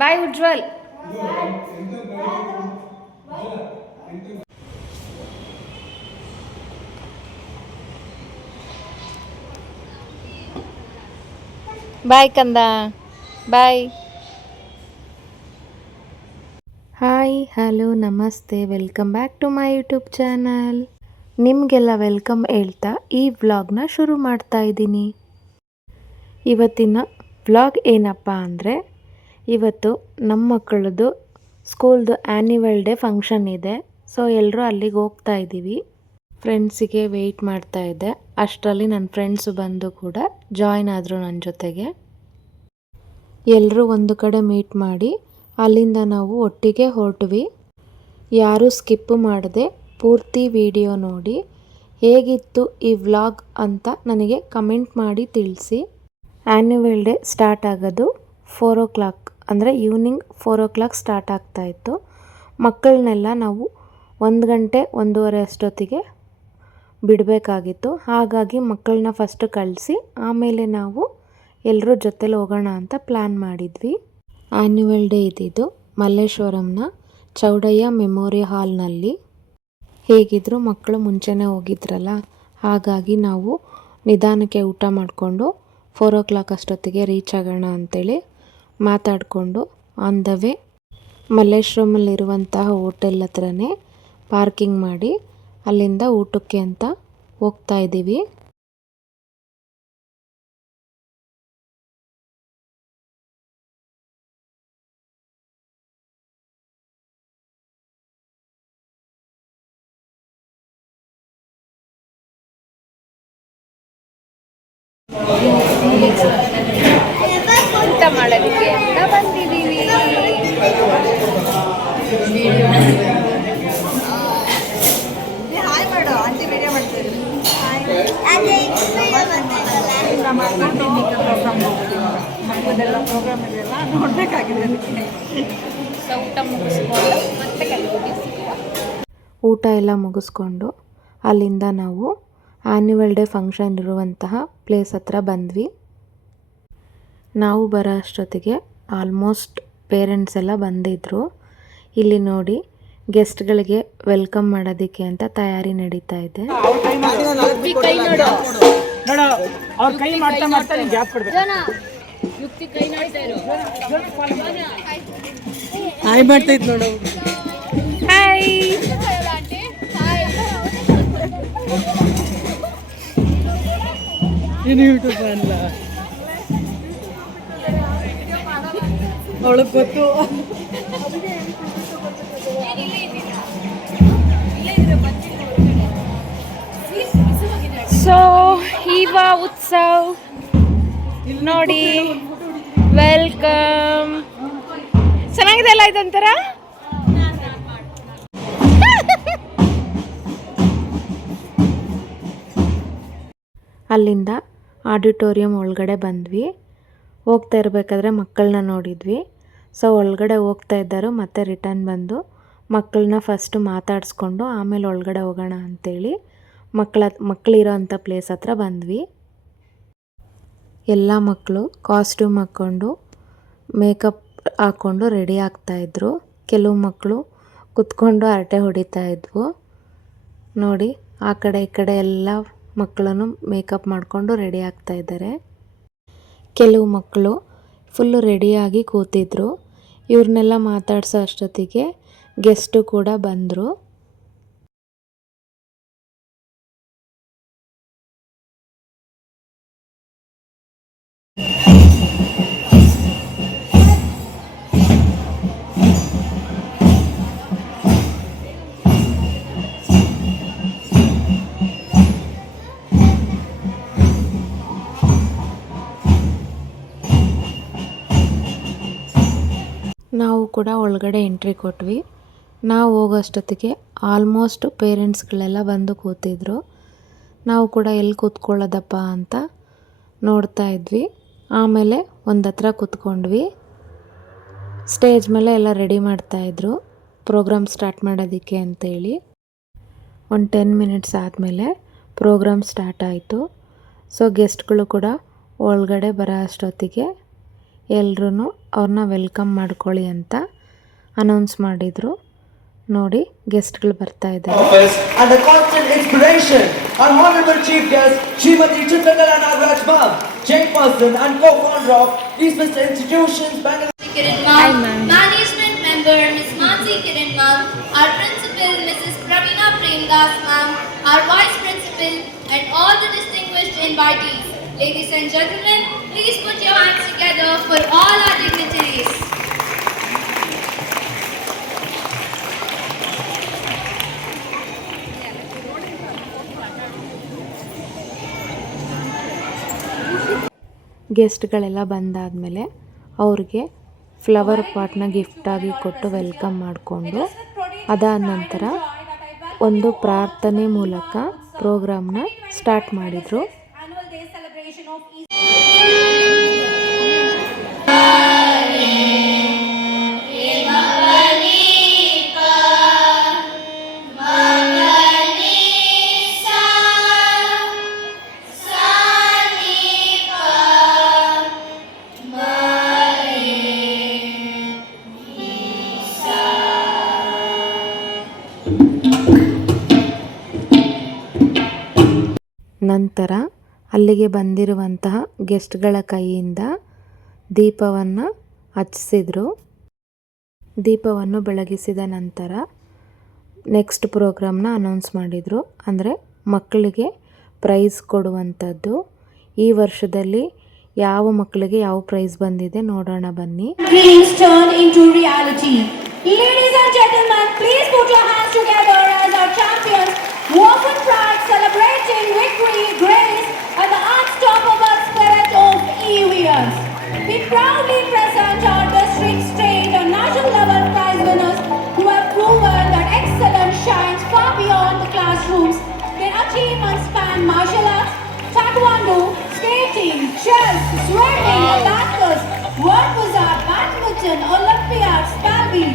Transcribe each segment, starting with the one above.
ಬಾಯ್ Ujjwal. Bye ಕಂದ, bye. Hi, hello, ನಮಸ್ತೆ, welcome back to my YouTube channel. ನಿಮಗೆಲ್ಲ welcome ಹೇಳ್ತಾ ಈ ವ್ಲಾಗ್ನ ಶುರು ಮಾಡ್ತಾ ಇದ್ದೀನಿ. ಇವತ್ತಿನ ವ್ಲಾಗ್ ಏನಪ್ಪ ಅಂದರೆ, ಇವತ್ತು ನಮ್ಮ ಮಕ್ಕಳದು ಸ್ಕೂಲ್ದು ಆ್ಯನ್ಯುವಲ್ ಡೇ ಫಂಕ್ಷನ್ ಇದೆ. ಸೊ ಎಲ್ಲರೂ ಅಲ್ಲಿಗೆ ಹೋಗ್ತಾ ಇದ್ದೀವಿ. ಫ್ರೆಂಡ್ಸಿಗೆ ವೆಯ್ಟ್ ಮಾಡ್ತಾ ಇದ್ದೆ. ಅಷ್ಟರಲ್ಲಿ ನನ್ನ ಫ್ರೆಂಡ್ಸು ಬಂದು ಕೂಡ ಜಾಯ್ನ್ ಆದರು ನನ್ನ ಜೊತೆಗೆ. ಎಲ್ಲರೂ ಒಂದು ಕಡೆ ಮೀಟ್ ಮಾಡಿ ಅಲ್ಲಿಂದ ನಾವು ಒಟ್ಟಿಗೆ ಹೊರಟ್ವಿ. ಯಾರೂ ಸ್ಕಿಪ್ಪು ಮಾಡದೆ ಪೂರ್ತಿ ವಿಡಿಯೋ ನೋಡಿ ಹೇಗಿತ್ತು ಈ ವ್ಲಾಗ್ ಅಂತ ನನಗೆ ಕಮೆಂಟ್ ಮಾಡಿ ತಿಳಿಸಿ. ಆ್ಯನ್ಯುವಲ್ ಡೇ ಸ್ಟಾರ್ಟ್ ಆಗೋದು 4 o'clock, ಅಂದರೆ ಈವ್ನಿಂಗ್ 4 o'clock ಸ್ಟಾರ್ಟ್ ಆಗ್ತಾಯಿತ್ತು. ಮಕ್ಕಳನ್ನೆಲ್ಲ ನಾವು 1 ಗಂಟೆ 1:30 ಅಷ್ಟೊತ್ತಿಗೆ ಬಿಡಬೇಕಾಗಿತ್ತು. ಹಾಗಾಗಿ ಮಕ್ಕಳನ್ನ ಫಸ್ಟ್ ಕಳಿಸಿ ಆಮೇಲೆ ನಾವು ಎಲ್ಲರೂ ಜೊತೆಲಿ ಹೋಗೋಣ ಅಂತ ಪ್ಲ್ಯಾನ್ ಮಾಡಿದ್ವಿ. ಆ್ಯನ್ಯುವಲ್ ಡೇ ಇದ್ದಿದ್ದು ಮಲ್ಲೇಶ್ವರಂನ ಚೌಡಯ್ಯ ಮೆಮೋರಿ ಹಾಲ್ನಲ್ಲಿ. ಹೇಗಿದ್ರು ಮಕ್ಕಳು ಮುಂಚೆನೇ ಹೋಗಿದ್ರಲ್ಲ, ಹಾಗಾಗಿ ನಾವು ನಿಧಾನಕ್ಕೆ ಊಟ ಮಾಡಿಕೊಂಡು 4 o'clock ಅಷ್ಟೊತ್ತಿಗೆ ರೀಚ್ ಆಗೋಣ ಅಂಥೇಳಿ ಮಾತಾಡಿಕೊಂಡು ಆನ್ ದ ವೇ ಮಲ್ಲೇಶ್ವರಮಲ್ಲಿರುವಂತಹ ಹೋಟೆಲ್ ಹತ್ರನೇ ಪಾರ್ಕಿಂಗ್ ಮಾಡಿ ಅಲ್ಲಿಂದ ಊಟಕ್ಕೆ ಅಂತ ಹೋಗ್ತಾ ಇದ್ದೀವಿ. ಊಟ ಮಾಡೋದಕ್ಕೆ ಅಂತ ಬಂದಿದ್ದೀವಿ. ಪ್ರೋಗ್ರಾಮ್ ಇದೆಲ್ಲ ನೋಡಬೇಕಾಗಿದೆ. ಊಟ ಮುಗಿಸ್ಕೊಂಡು ಮತ್ತೆ ಊಟ ಎಲ್ಲ ಮುಗಿಸ್ಕೊಂಡು ಅಲ್ಲಿಂದ ನಾವು ಆ್ಯನ್ಯುವಲ್ ಡೇ ಫಂಕ್ಷನ್ ಇರುವಂತಹ ಪ್ಲೇಸ್ ಹತ್ರ ಬಂದ್ವಿ. ನಾವು ಬರೋ ಅಷ್ಟೊತ್ತಿಗೆ ಆಲ್ಮೋಸ್ಟ್ ಪೇರೆಂಟ್ಸ್ ಎಲ್ಲ ಬಂದಿದ್ದರು. ಇಲ್ಲಿ ನೋಡಿ ಗೆಸ್ಟ್ಗಳಿಗೆ ವೆಲ್ಕಮ್ ಮಾಡೋದಕ್ಕೆ ಅಂತ ತಯಾರಿ ನಡೀತಾ ಇದೆ. ಅವಳಿಗೆ ಗೊತ್ತು. ಸೊ ಈವ ಉತ್ಸವ್ ನೋಡಿ, ವೆಲ್ಕಮ್. ಚೆನ್ನಾಗಿದೆ ಅಲ್ಲ ಇದೊಂಥರ. ಅಲ್ಲಿಂದ ಆಡಿಟೋರಿಯಂ ಒಳಗಡೆ ಬಂದ್ವಿ. ಹೋಗ್ತಾ ಇರಬೇಕಾದ್ರೆ ಮಕ್ಕಳನ್ನ ನೋಡಿದ್ವಿ. ಸೊ ಒಳಗಡೆ ಹೋಗ್ತಾ ಇದ್ದರು, ಮತ್ತೆ ರಿಟರ್ನ್ ಬಂದು ಮಕ್ಕಳನ್ನ ಫಸ್ಟು ಮಾತಾಡಿಸ್ಕೊಂಡು ಆಮೇಲೆ ಒಳಗಡೆ ಹೋಗೋಣ ಅಂಥೇಳಿ ಮಕ್ಕಳಿರೋ ಅಂಥ ಪ್ಲೇಸ್ ಹತ್ರ ಬಂದ್ವಿ. ಎಲ್ಲ ಮಕ್ಕಳು ಕಾಸ್ಟ್ಯೂಮ್ ಹಾಕ್ಕೊಂಡು ಮೇಕಪ್ ಹಾಕ್ಕೊಂಡು ರೆಡಿ ಆಗ್ತಾಯಿದ್ರು. ಕೆಲವು ಮಕ್ಕಳು ಕುತ್ಕೊಂಡು ಹರಟೆ ಹೊಡಿತಾ ಇದ್ವು. ನೋಡಿ ಆ ಕಡೆ ಈ ಕಡೆ ಎಲ್ಲ ಮಕ್ಕಳನ್ನು ಮೇಕಪ್ ಮಾಡಿಕೊಂಡು ರೆಡಿ ಆಗ್ತಾ ಇದ್ದಾರೆ. ಕೆಲವು ಮಕ್ಕಳು ಫುಲ್ಲು ರೆಡಿಯಾಗಿ ಕೂತಿದ್ರು. ಇವ್ರನ್ನೆಲ್ಲ ಮಾತಾಡ್ಸೋ ಅಷ್ಟೊತ್ತಿಗೆ ಗೆಸ್ಟು ಕೂಡ ಬಂದರು. ನಾವು ಕೂಡ ಒಳಗಡೆ ಎಂಟ್ರಿ ಕೊಟ್ವಿ. ನಾವು ಹೋಗೋಷ್ಟೊತ್ತಿಗೆ ಆಲ್ಮೋಸ್ಟ್ ಪೇರೆಂಟ್ಸ್ಗಳೆಲ್ಲ ಬಂದು ಕೂತಿದ್ರು. ನಾವು ಕೂಡ ಎಲ್ಲಿ ಕೂತ್ಕೊಳ್ಳೋದಪ್ಪ ಅಂತ ನೋಡ್ತಾ ಇದ್ವಿ. ಆಮೇಲೆ ಒಂದು ಹತ್ರ ಕೂತ್ಕೊಂಡ್ವಿ. ಸ್ಟೇಜ್ ಮೇಲೆ ಎಲ್ಲ ರೆಡಿ ಮಾಡ್ತಾಯಿದ್ರು ಪ್ರೋಗ್ರಾಮ್ ಸ್ಟಾರ್ಟ್ ಮಾಡೋದಕ್ಕೆ ಅಂತೇಳಿ. ಒಂದು 10 minutes ಆದಮೇಲೆ ಪ್ರೋಗ್ರಾಮ್ ಸ್ಟಾರ್ಟ್ ಆಯಿತು. ಸೊ ಗೆಸ್ಟ್ಗಳು ಕೂಡ ಒಳಗಡೆ ಬರೋ ಅಷ್ಟೊತ್ತಿಗೆ ಎಲ್ಲರೂ ಅವ್ರನ್ನ ವೆಲ್ಕಮ್ ಮಾಡ್ಕೊಳ್ಳಿ ಅಂತ ಅನೌನ್ಸ್ ಮಾಡಿದರು. ನೋಡಿ ಗೆಸ್ಟ್ಗಳು ಬರ್ತಾ ಇದ್ದಾರೆ. And the constant inspiration, our honorable chief guest, Srimati Chitrakala Nagaraj Ma'am, chairperson and co-founder of East West Institutions, Bangalore. Kiran Ma'am, Management Member Ms. Mansi Kiran Ma'am, our Principal Mrs. Pravina Premdas Ma'am, our Vice Principal and all the distinguished invitees. Ladies and gentlemen, please put your hands together for all our dignitaries. ಗೆಸ್ಟ್ಗಳೆಲ್ಲ ಬಂದಾದಮೇಲೆ ಅವ್ರಿಗೆ flower ಪಾಟ್ನ ಗಿಫ್ಟಾಗಿ ಕೊಟ್ಟು welcome ಮಾಡಿಕೊಂಡು ಅದಾದ ನಂತರ ಒಂದು ಪ್ರಾರ್ಥನೆ ಮೂಲಕ ಪ್ರೋಗ್ರಾಮ್ನ start ಮಾಡಿದರು. ನಂತರ ಅಲ್ಲಿಗೆ ಬಂದಿರುವಂತಹ ಗೆಸ್ಟ್ಗಳ ಕೈಯಿಂದ ದೀಪವನ್ನು ಹಚ್ಚಿಸಿದ್ರು. ದೀಪವನ್ನು ಬೆಳಗಿಸಿದ ನಂತರ ನೆಕ್ಸ್ಟ್ ಪ್ರೋಗ್ರಾಮ್ನ ಅನೌನ್ಸ್ ಮಾಡಿದರು. ಅಂದರೆ ಮಕ್ಕಳಿಗೆ ಪ್ರೈಸ್ ಕೊಡುವಂಥದ್ದು. ಈ ವರ್ಷದಲ್ಲಿ ಯಾವ ಮಕ್ಕಳಿಗೆ ಯಾವ ಪ್ರೈಸ್ ಬಂದಿದೆ ನೋಡೋಣ ಬನ್ನಿ. Dreams turn into reality. Ladies and gentlemen, please put your hands together as our champions walk with pride, celebrating victory, grace, and the unstoppable spirit of EVS. We proudly present our district, state, and national level prize winners who have proven that excellence shines far beyond the classrooms. Their achievements span martial arts, taekwondo, skating, chess, swimming, abacus, word wizard, badminton, Olympiads, Spalby,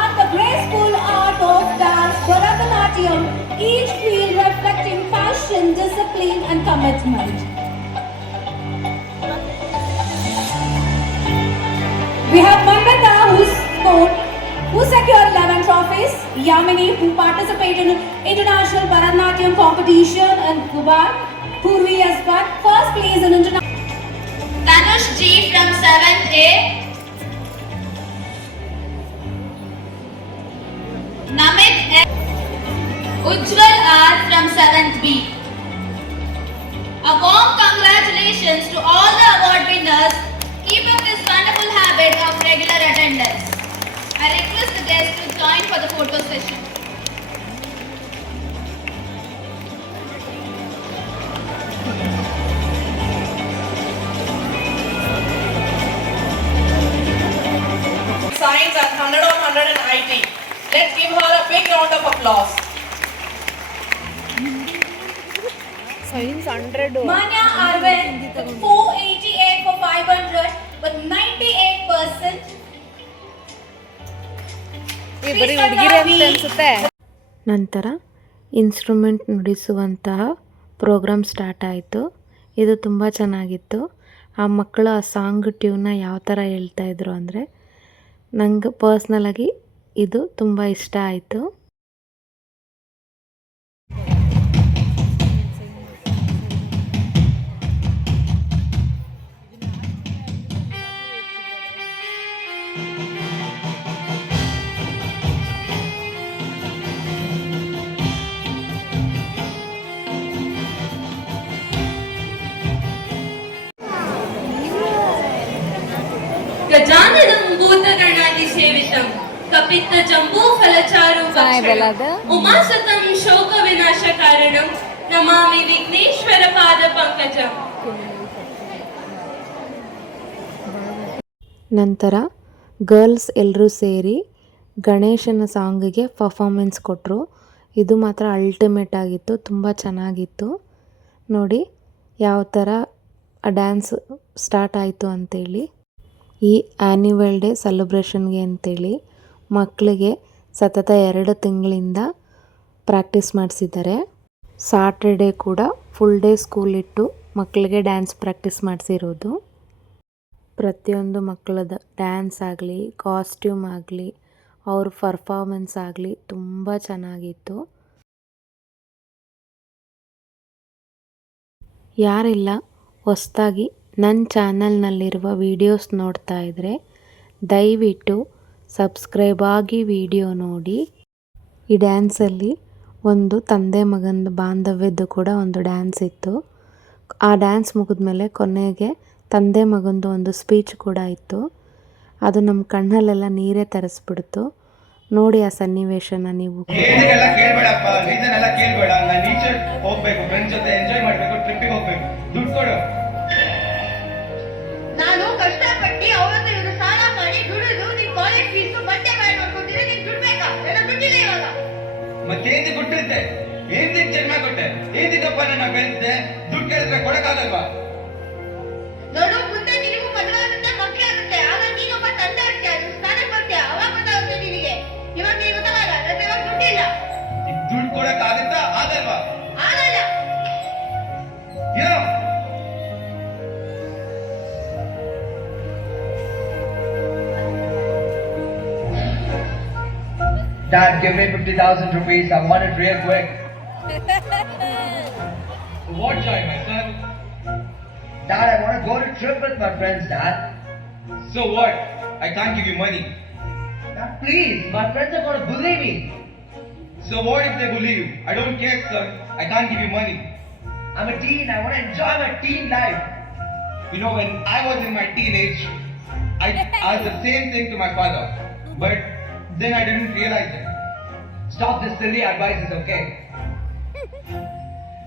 and the graceful art of dance, Bharatanatyam, each field reflecting passion, discipline, and commitment. We have Mamata who secured 11 trophies, Yamini who participated in international Bharatanatyam competition and Kubar, Purvi has got first place in international. Tanush G from 7th A. Namit F. Ujjwal R from 7th B. A warm congratulations to all the award winners. Keep up this wonderful habit of regular attendance. I request the guests to join for the photo session. Science and 100 on 100 in IT. Let's give her a big round of applause. Manya Arvind with 488 for 500 with 98%. ನಂತರ instrument ನುಡಿಸುವಂತಹ program start ಆಯಿತು. ಇದು ತುಂಬ ಚೆನ್ನಾಗಿತ್ತು. ಆ ಮಕ್ಕಳು ಆ song ಟ್ಯೂನ್ನ ಯಾವ ಥರ ಹೇಳ್ತಾಯಿದ್ರು ಅಂದರೆ ನಂಗೆ ಪರ್ಸ್ನಲಾಗಿ ಇದು ತುಂಬ ಇಷ್ಟ ಆಯಿತು. ಗಜಾನನಂ ಭೂತಗಣಾದಿ ಸೇವಿತಂ ಕಪಿತ್ತ ಜಂಬೂ ಫಲಚಾರು ಉಮಾಸತಂ ಶೋಕ ವಿನಾಶ ಕಾರಣಂ ನಮಾಮಿ ವಿಘ್ನೇಶ್ವರ ಪಾದ ಪಂಕಜಂ. ನಂತರ ಗರ್ಲ್ಸ್ ಎಲ್ಲರೂ ಸೇರಿ ಗಣೇಶನ ಸಾಂಗಿಗೆ ಪರ್ಫಾರ್ಮೆನ್ಸ್ ಕೊಟ್ಟರು. ಇದು ಮಾತ್ರ ಅಲ್ಟಿಮೇಟ್ ಆಗಿತ್ತು, ತುಂಬ ಚೆನ್ನಾಗಿತ್ತು. ನೋಡಿ ಯಾವ ಥರ ಆ ಡ್ಯಾನ್ಸ್ ಸ್ಟಾರ್ಟ್ ಆಯಿತು ಅಂತೇಳಿ. ಈ ಆ್ಯನ್ಯುವಲ್ ಡೇ ಸೆಲೆಬ್ರೇಷನ್ಗೆ ಅಂತೇಳಿ ಮಕ್ಕಳಿಗೆ ಸತತ 2 ತಿಂಗಳಿಂದ ಪ್ರಾಕ್ಟೀಸ್ ಮಾಡಿಸಿದ್ದಾರೆ. ಸಾಟರ್ಡೇ ಕೂಡ ಫುಲ್ ಡೇ ಸ್ಕೂಲ್ ಇಟ್ಟು ಮಕ್ಕಳಿಗೆ ಡ್ಯಾನ್ಸ್ ಪ್ರಾಕ್ಟೀಸ್ ಮಾಡಿಸಿರೋದು. ಪ್ರತಿಯೊಂದು ಮಕ್ಕಳದ ಡ್ಯಾನ್ಸ್ ಆಗಲಿ, ಕಾಸ್ಟ್ಯೂಮ್ ಆಗಲಿ, ಅವ್ರ ಪರ್ಫಾರ್ಮೆನ್ಸ್ ಆಗಲಿ ತುಂಬ ಚೆನ್ನಾಗಿತ್ತು. ಯಾರೆಲ್ಲ ಹೊಸ್ದಾಗಿ ನನ್ನ ಚಾನಲ್ನಲ್ಲಿರುವ ವೀಡಿಯೋಸ್ ನೋಡ್ತಾ ಇದ್ದರೆ ದಯವಿಟ್ಟು ಸಬ್ಸ್ಕ್ರೈಬ್ ಆಗಿ ವಿಡಿಯೋ ನೋಡಿ. ಈ ಡ್ಯಾನ್ಸಲ್ಲಿ ಒಂದು ತಂದೆ ಮಗನ ಬಾಂಧವ್ಯದ್ದು ಕೂಡ ಒಂದು ಡ್ಯಾನ್ಸ್ ಇತ್ತು. ಆ ಡ್ಯಾನ್ಸ್ ಮುಗಿದ್ಮೇಲೆ ಕೊನೆಗೆ ತಂದೆ ಮಗಂದು ಒಂದು ಸ್ಪೀಚ್ ಕೂಡ ಇತ್ತು. ಅದು ನಮ್ಮ ಕಣ್ಣಲ್ಲೆಲ್ಲ ನೀರೇ ತರಿಸ್ಬಿಡ್ತು. ನೋಡಿ ಆ ಸನ್ನಿವೇಶನ ನೀವು. ಏನಿಗೆಲ್ಲ ಕೇಳ್ಬೇಡಪ್ಪ, ರೀಸನ್ ಎಲ್ಲ ಕೇಳ್ಬೇಡ. ನಾನು ಟೀಚರ್ ಹೋಗ್ಬೇಕು, ಫ್ರೆಂಡ್ಸ್ ಜೊತೆ ಎಂಜಾಯ್ ಮಾಡ್ಬೇಕು, ಟ್ರಿಪ್ಪಿಗೆ ಹೋಗ್ಬೇಕು, ದುಡ್ಡು ಕೊಡು. ನಾನು ಕಷ್ಟಪಟ್ಟು ಅವರತ್ರ ಇವರು ಸಾಲ ಮಾಡಿ ದುಡಿದು ನಿಮ್ ಕಾಲೇಜ್ ಫೀಸ್ ಬಟ್ಟೆ ಮಾಡಿ ಮಾಡ್ಕೊಟ್ಟಿದ್ರೆ ನಿಮ್ಗೆ ದುಡ್ಡು ಬೇಕಾ? ನನ್ನ ದುಡ್ಡಿಲ್ಲ ಇವಾಗ. ಮತ್ತೇಂತಿ ಕೊಟ್ಟಿದ್ದೆ? ಏಂತಿ ಜನ್ಮ ಕೊಟ್ಟೆ? ಏಂತಿಗಪ್ಪ ನನ್ನ ಬೆಳೆಸಿದೆ? ದುಡ್ಡು ಕೇಳಿದ್ರೆ ಕೊಡಕ್ಕಾಗಲ್ವಾ? ನೋಡು, ಮುಂದೆ ನಿನಗೂ ಮದುವೆ ಮಕ್ಕಳಾಗುತ್ತೆ. ಆಗ ನೀನೊಬ್ಬ ತಂದೆ ಆಗ್ತೀಯ, ಸ್ಥಾನಕ್ಕೆ ಬರ್ತೀಯ, ಅವಾಗ ಗೊತ್ತಾಗುತ್ತೆ ನಿನಗೆ. ಇವಾಗ ನೀನು ಗೊತ್ತಾಗಲ್ಲ, ನನ್ನ ಇವಾಗ ದುಡ್ಡಿಲ್ಲ. ಈ ದುಡ್ಡು ಕೊಡಕ್ಕಾಗತ್ತಾ? ಆಗಲ್ವಾ? ಆಗಲ್ಲ. ಏನೋ Dad, give me 50,000 rupees. I want it real quick. what joy, my son? Dad, I want to go to trip with my friends, Dad. So what? I can't give you money. Dad, please. My friends are going to bully me. So what if they bully you? I don't care, son. I can't give you money. I'm a teen. I want to enjoy my teen life. You know, when I was in my teenage, I asked the same thing to my father. But then I didn't realize it. Stop this silly advices, okay?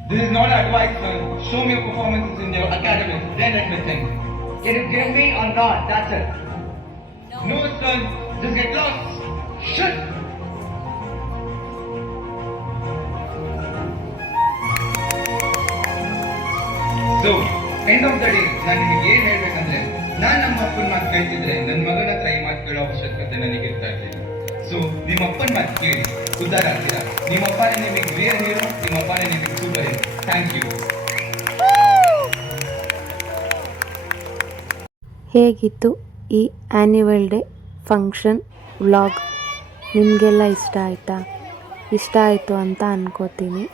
This is not advice, son. Show me your performances in your academics. Then let me think. Can you give me or not? That's it. No, son. Just get lost. Shit. So, end of the day, ನಾನು ನಿಮಗೆ ಏನು ಹೇಳ್ಬೇಕಂದ್ರೆ, ನಾನು ನಮ್ಮ ಅಪ್ಪನ ಮಾತು ಕೇಳ್ತಿದ್ರೆ ನನ್ನ ಮಗನ ಹತ್ರ ಈ ಮಾತು ಕೇಳೋ ಅವಶ್ಯಕತೆ ನನಗೆ ಇರ್ತಾ ಇರಲಿಲ್ಲ. ಸೊ ನಿಮ್ಮ ಅಪ್ಪನ ಮಾತು ಕೇಳಿ ಉದ್ಧಾರ ಆಗ್ತೀರಾ. ನಿಮ್ಮ ಅಪ್ಪನೇ ನಿಮಗೆ ರಿಯಲ್ ಹೀರೋ, ನಿಮ್ಮ ಅಪ್ಪನೇ ನಿಮಗೆ ಸೂಪರ್ ಹೀರೋ. Thank you. ಹೇಗಿತ್ತು ಈ ಆ್ಯನ್ಯುವಲ್ ಡೇ ಫಂಕ್ಷನ್ ವ್ಲಾಗ್? ನಿಮಗೆಲ್ಲ ಇಷ್ಟ ಆಯಿತಾ? ಇಷ್ಟ ಆಯಿತು ಅಂತ ಅನ್ಕೋತೀನಿ.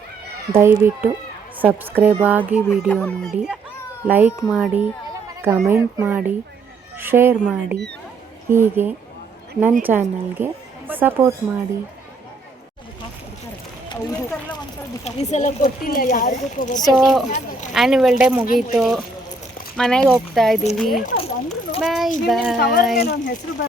ದಯವಿಟ್ಟು ಸಬ್ಸ್ಕ್ರೈಬ್ ಆಗಿ ವಿಡಿಯೋ ನೋಡಿ, ಲೈಕ್ ಮಾಡಿ, ಕಮೆಂಟ್ ಮಾಡಿ, ಶೇರ್ ಮಾಡಿ. ಹೀಗೆ ನನ್ನ ಚಾನಲ್ಗೆ ಸಪೋರ್ಟ್ ಮಾಡಿ. ಸೊ ಆ್ಯನ್ಯುವಲ್ ಡೇ ಮುಗೀತು, ಮನೆಗೆ ಹೋಗ್ತಾ ಇದ್ದೀವಿ. ಬಾಯ್ ಬಾಯ್.